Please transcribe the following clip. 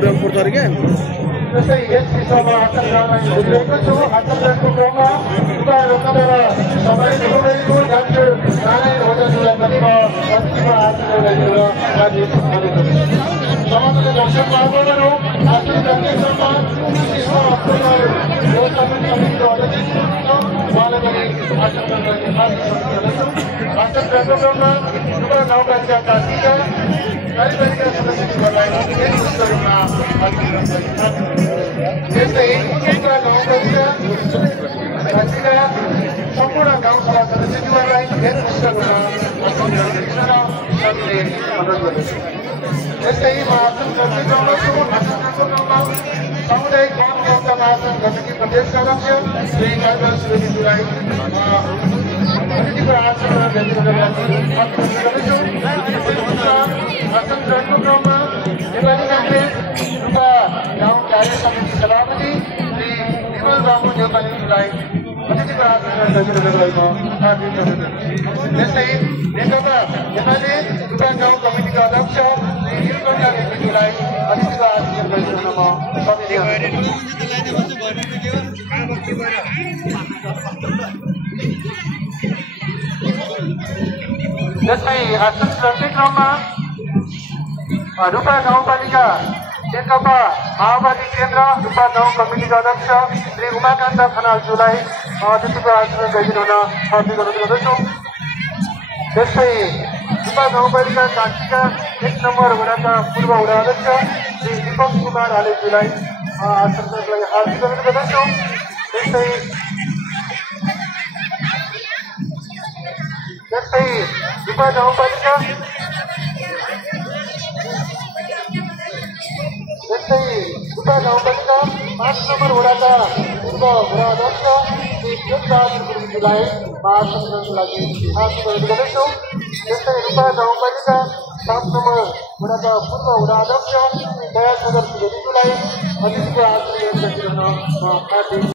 ब्रह्मपुर थर क्या जस्तै यस विषयमा आचरणलाई उल्लेखको छु। आचरणको क्रममा उता रोक्नबाट सबै निर्णयको डाक्टर नारायण ओझाज्यूलाई पनि म अन्तिममा आचरण गरेर राज्य गरेको छु। समाजका दर्शक महानुभावहरू आचरण कार्यक्रममा विश्व अक्टोबर व्यवस्थापन समितिको अध्यक्ष हुनुहुन्छ, उहाँलाई पनि आचरण गर्ने हार्दिक स्वागत गर्दछु। आचरण कार्यक्रममा उता गाउँपालिका काशीका कार्यपालिका सदस्यहरूलाई यस स्तरमा हार्दिक यस्तै उता गाउँपालिका काशीका सम्पूर्ण गाउँ सभा सदस्यहरूलाई यस स्तरमा हामीले अनुरोध गर्दछु। यस्तै महासङ्घ कार्यक्रममा छु। कार्यक्रममा सामुदायिक वन मोर्चा महासङ्घ समिति प्रदेश अध्यक्ष श्री काजल सुवेदीज्यूलाई अतिथिको आचरण व्यक्त गर्दछु। आसन कार्यक्रममा नेपाली काङ्ग्रेस तथा गाउँ कार्य समिति सभापति श्री विमल बाबु नेपालीज्यूलाई अतिथिको आचरण व्यक्त गर्नलाई म हार्दिक स्वागत गर्दछु। यस्तै नेकपा एमाले तथा गाउँ कमिटीका अध्यक्ष श्री नीलकण्ठ रेग्मीज्यूलाई अतिथिको आचरण व्यक्त गर्न म समिति जस्तै आसन कार्यक्रममा रूपा गाउँपालिका नेकपा माओवादी केन्द्र रूपा गाउँ कमिटीका अध्यक्ष श्री उमाकान्त खनालज्यूलाई अतिथिको आचरण गरिदिनु हुन हार्दिक अनुरोध गर्दछु। त्यस्तै रूपा गाउँपालिका काशीका 1 नम्बर वडाका पूर्व वडा अध्यक्ष श्री दीपक कुमार हालेज्यूलाई आचरणको लागि हार्दिक अनुरोध गर्दछु। त्यस्तै रूपा गाउँपालिका 5 नम्बर वडाका पूर्व वडा अध्यक्ष श्री देवबहादुर गुरुङज्यूलाई महासङ्घको लागि हार्दिक अनुरोध गर्दछु। त्यस्तै रूपा गाउँपालिका 7 नम्बर वडाका पूर्व वडा अध्यक्ष श्री दयासागर सुवेदीज्यूलाई अतिथिको आचरण गर्न म हार्दिक